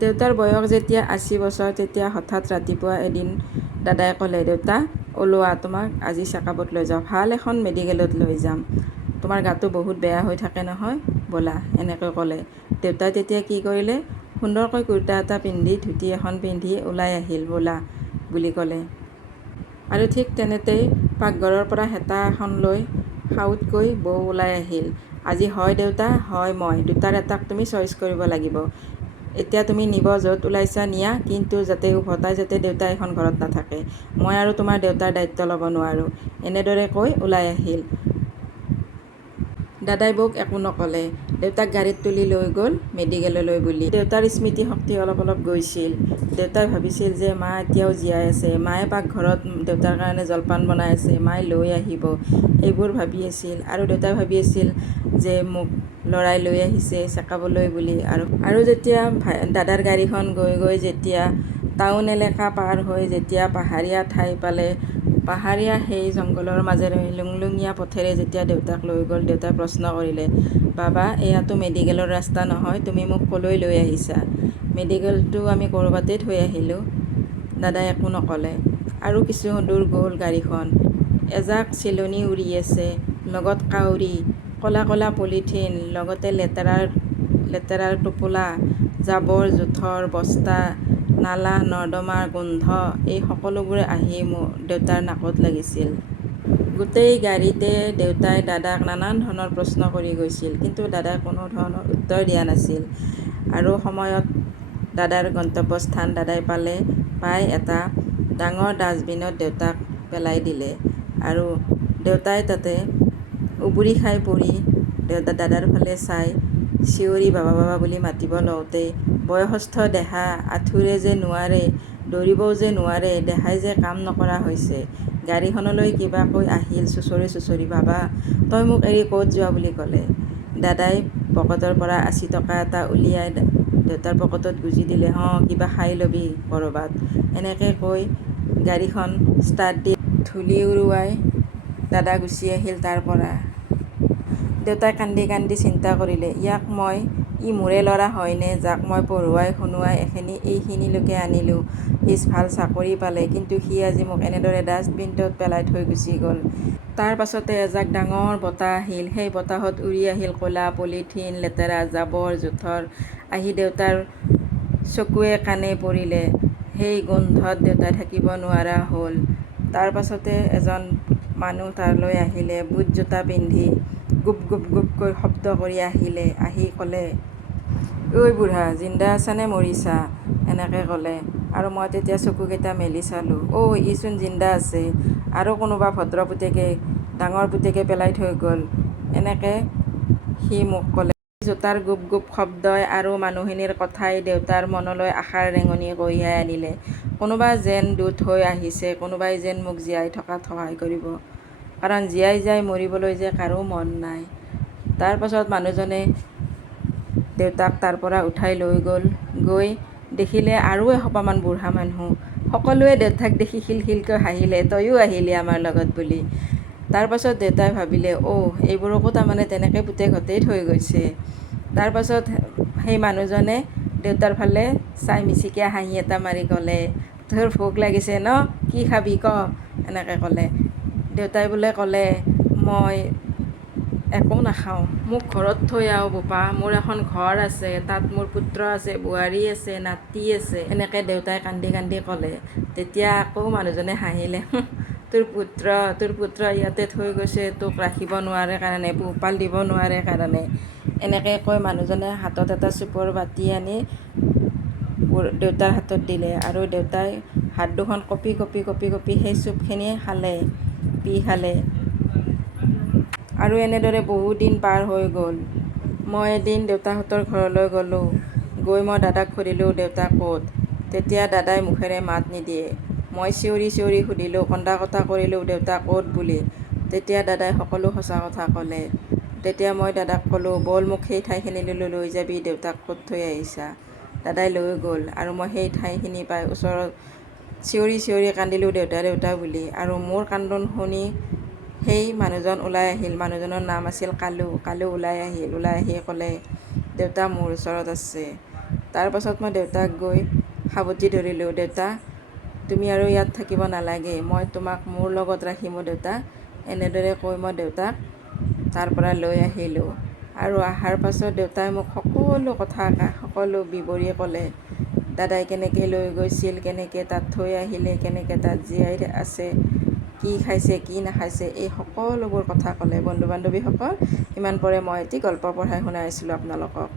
দেউতাৰ বয়স যেতিয়া ৮০ বছৰ, তেতিয়া হঠাৎ ৰাতিপুৱা এদিন দাদাই ক'লে, দেউতা ওলোৱা, তোমাক আজি চেকআপত লৈ যাওঁ, ভাল এখন মেডিকেলত লৈ যাম, তোমাৰ গাটো বহুত বেয়া হৈ থাকে নহয়, ব'লা, এনেকৈ ক'লে। দেউতাই তেতিয়া কি কৰিলে, সুন্দৰকৈ কুৰ্তা এটা পিন্ধি, ধুতি এখন পিন্ধি ওলাই আহিল, ব'লা বুলি ক'লে। আৰু ঠিক তেনেতেই পাকঘৰৰ পৰা হেতা এখন লৈ সাউতকৈ বৌ ওলাই আহিল। আজি হয় দেউতা, হয় মই, দুটাৰ এটাক তুমি চইচ কৰিব লাগিব। এতিয়া তুমি নিব য'ত ওলাইছা নিয়া, কিন্তু যাতে উভতাই যাতে দেউতা এখন ঘৰত নাথাকে, মই আৰু তোমাৰ দেউতাৰ দায়িত্ব ল'ব নোৱাৰোঁ। এনেদৰে কৈ ওলাই আহিল। দাদাই বৌক একো নক'লে, দেউতাক গাড়ীত তুলি লৈ গ'ল মেডিকেললৈ বুলি। দেউতাৰ স্মৃতিশক্তি অলপ অলপ গৈছিল। দেউতাই ভাবিছিল যে মা এতিয়াও জীয়াই আছে, মায়ে পাকঘৰত দেউতাৰ কাৰণে জলপান বনাই আছে, মায়ে লৈ আহিব, এইবোৰ ভাবি আছিল। আৰু দেউতাই ভাবি আছিল যে মোক ল'ৰাই লৈ আহিছে চেকআপলৈ বুলি। আৰু যেতিয়া দাদাৰ গাড়ীখন গৈ গৈ যেতিয়া টাউন এলেকা পাৰ হৈ যেতিয়া পাহাৰীয়া ঠাই পালে, পাহাৰীয়া সেই জংঘলৰ মাজেৰে লুংলুঙীয়া পথেৰে যেতিয়া দেউতাক লৈ গ'ল, দেউতাই প্ৰশ্ন কৰিলে, বাবা এয়াতো মেডিকেলৰ ৰাস্তা নহয়, তুমি মোক ক'লৈ লৈ আহিছা? মেডিকেলটো আমি ক'ৰবাতে থৈ আহিলোঁ। দাদাই একো নক'লে। আৰু কিছু দূৰ গ'ল গাড়ীখন, এজাক চিলনি উৰি আছে, লগত কাউৰী, ক'লা ক'লা পলিথিন, লগতে লেতেৰাৰ টোপোলা, জাবৰ জোথৰ বস্তা, নালা নৰ্দমাৰ গোন্ধ, এই সকলোবোৰে আহি দেউতাৰ নাকত লাগিছিল। গোটেই গাড়ীতে দেউতাই দাদাক নানান ধৰণৰ প্ৰশ্ন কৰি গৈছিল, কিন্তু দাদাই কোনো ধৰণৰ উত্তৰ দিয়া নাছিল। আৰু সময়ত দাদাৰ গন্তব্যস্থান দাদাই পাই এটা ডাঙৰ ডাষ্টবিনত দেউতাক পেলাই দিলে। আৰু দেউতাই তাতে উবুৰি খাই পৰি দাদাৰ ফালে চাই চিঞৰি বাবা বাবা বুলি মাতিব লওঁতেই, বয়সস্থ দেহা, আঁঠুৰে যে নোৱাৰে, দৌৰিবও যে নোৱাৰে, দেহাই যে কাম নকৰা হৈছে, গাড়ীখনলৈ কিবা কৈ আহিল চুঁচৰি চুঁচৰি, বাবা তই মোক এৰি ক'ত যোৱা বুলি ক'লে। দাদাই পকেটৰ পৰা ৮০ টকা এটা উলিয়াই দেউতাৰ পকেটত গুজি দিলে, কিবা খাই ল'বি ক'ৰবাত, এনেকৈ কৈ গাড়ীখন ষ্টাৰ্ট দি ধূলি উৰুৱাই দাদা গুচি আহিল তাৰ পৰা। দেউতাই কান্দি কান্দি চিন্তা কৰিলে, ই মোৰে ল'ৰা হয়নে, যাক মই পঢ়ুৱাই শুনোৱাই এইখিনিলৈকে আনিলোঁ, সি ভাল চাকৰি পালে, কিন্তু সি আজি মোক এনেদৰে ডাষ্টবিনটোত পেলাই থৈ গুচি গ'ল। তাৰ পাছতে এজাক ডাঙৰ বতাহ আহিল, সেই বতাহত উৰি আহিল ক'লা পলিথিন, লেতেৰা জাবৰ জোথৰ, আহি দেউতাৰ চকুৱে কাণে পৰিলে। সেই গোন্ধত দেউতাই থাকিব নোৱাৰা হ'ল। তাৰ পাছতে এজন মানুহ তালৈ আহিলে, বুট জোতা পিন্ধি, গুপ গুপ গুপকৈ শব্দ কৰি আহিলে, আহি ক'লে, ঐ বুঢ়া, জিন্দা আছা নে মৰিছা? এনেকৈ ক'লে। আৰু মই তেতিয়া চকুকেইটা মেলি চালোঁ, ইচোন জিন্দা আছে, আৰু কোনোবা ভদ্ৰ পুতেকে, ডাঙৰ পুতেকে পেলাই থৈ গ'ল, এনেকৈ সি মোক ক'লে। জোতাৰ গুপ গুপ শব্দই আৰু মানুহখিনিৰ কথাই দেউতাৰ মনলৈ আশাৰ ৰেঙনি কঢ়িয়াই আনিলে। কোনোবা যেন দূত হৈ আহিছে, কোনোবাই যেন মোক জীয়াই থকাত সহায় কৰিব, কাৰণ জীয়াই যাই মৰিবলৈ যে কাৰো মন নাই। তাৰ পাছত মানুহজনে দেউতাক তাৰ পৰা উঠাই লৈ গৈ দেখিলে আৰু এসোপামান বুঢ়া মানুহ, সকলোৱে দেউতাক দেখি খিলখিলকৈ হাঁহিলে, তয়ো আহিলি আমাৰ লগত বুলি। তাৰ পাছত দেউতাই ভাবিলে, এইবোৰকো তাৰমানে তেনেকৈ পুতেকহঁতেই থৈ গৈছে। তাৰ পাছত সেই মানুহজনে দেউতাৰ ফালে চাই মিচিকীয়া হাঁহি এটা মাৰি ক'লে, তোৰ ভোক লাগিছে ন, কি খাবি ক, এনেকৈ ক'লে। দেউতাই বোলে ক'লে, মই একো নাখাওঁ, মোক ঘৰত থৈ আহ বোপা, মোৰ এখন ঘৰ আছে, তাত মোৰ পুত্ৰ আছে, বোৱাৰী আছে, নাতি আছে, এনেকৈ দেউতাই কান্দি কান্দি ক'লে। তেতিয়া আকৌ মানুহজনে হাঁহিলে, তোৰ পুত্ৰ ইয়াতে থৈ গৈছে, তোক ৰাখিব নোৱাৰে কাৰণে, পোহপাল দিব নোৱাৰে কাৰণে, এনেকৈ কৈ মানুহজনে হাতত এটা চুপৰ বাতি আনি দেউতাৰ হাতত দিলে। আৰু দেউতাই হাত দুখন কঁপি কঁপি কঁপি কঁপি সেই চুপখিনি পি খালে। আৰু এনেদৰে বহুদিন পাৰ হৈ গ'ল। মই এদিন দেউতাহঁতৰ ঘৰলৈ গ'লোঁ, গৈ মই দাদাক সুধিলোঁ, দেউতা ক'ত? তেতিয়া দাদাই মুখেৰে মাত নিদিয়ে। মই চিঞৰি চিঞৰি সুধিলোঁ, কন্দা কটা কৰিলোঁ, দেউতা ক'ত বুলি। তেতিয়া দাদাই সকলো সঁচা কথা ক'লে। তেতিয়া মই দাদাক ক'লোঁ, ব'ল মোক সেই ঠাইখিনিলৈ লৈ যাবি, দেউতাক ক'ত থৈ আহিছা। দাদাই লৈ গ'ল, আৰু মই সেই ঠাইখিনি পাই ওচৰত চিঞৰি চিঞৰি কান্দিলোঁ, দেউতা দেউতা বুলি। আৰু মোৰ কান্দোন শুনি সেই মানুহজন ওলাই আহিল, মানুহজনৰ নাম আছিল কালু ওলাই আহি ক'লে, দেউতা মোৰ ওচৰত আছে। তাৰ পাছত মই দেউতাক গৈ সাবটি ধৰিলোঁ, দেউতা তুমি আৰু ইয়াত থাকিব নালাগে, মই তোমাক মোৰ লগত ৰাখিম দেউতা। এনেদৰে কৈ মই দেউতাক তাৰ পৰা লৈ আহিলোঁ। আৰু অহাৰ পাছত দেউতাই মোক সকলো বিৱৰি ক'লে, দাদাই কেনেকৈ লৈ গৈছিল, কেনেকৈ তাত থৈ আহিলে, কেনেকৈ তাত জীয়াই আছে, কি খাইছে কি নাখাইছে, এই সকলোবোৰ কথা ক'লে। বন্ধু বান্ধৱীসকল, ইমান পৰে মই এটি গল্প পঢ়াই শুনাই আছিলোঁ আপোনালোকক।